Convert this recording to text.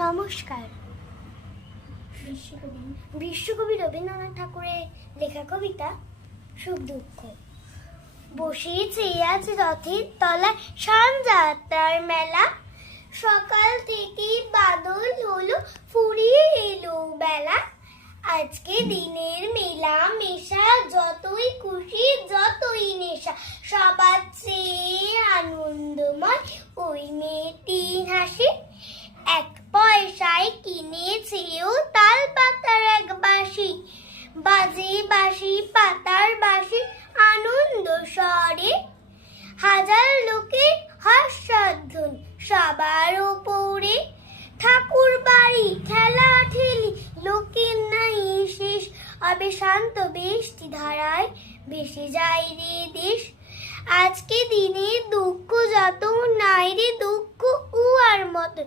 নমস্কার। বিশ্বকবি রবীন্দ্রনাথ ঠাকুরের লেখা কবিতা সুখ দুঃখ। বসে চেয়ে আছে রথের তলায় সানযাত্রার মেলা, সকাল থেকেই বাদল হলো ফুরিয়ে এলো বেলা। আজকে দিনের মেলা মেশা, যতই খুশি যতই নেশা, সবার চেয়ে আনন্দময় ওই মেয়েটির হাসি। এক পয়সায় কিনেছেও তাল পাতার এক বাঁশি, বাজে বাঁশি পাতার বাঁশি আনন্দ স্বরে। হাজার লোকের হর্ষধ্বনি সবার ওপরে, ঠাকুর বাড়ি খেলা ঠেলি লোকের নাই শেষ, অবে শান্ত বৃষ্টি ধারায় ভেসে যায় রে দেশ। আজকে দিনে দুঃখ যত নাই রে দুঃখ উয়ার মতন,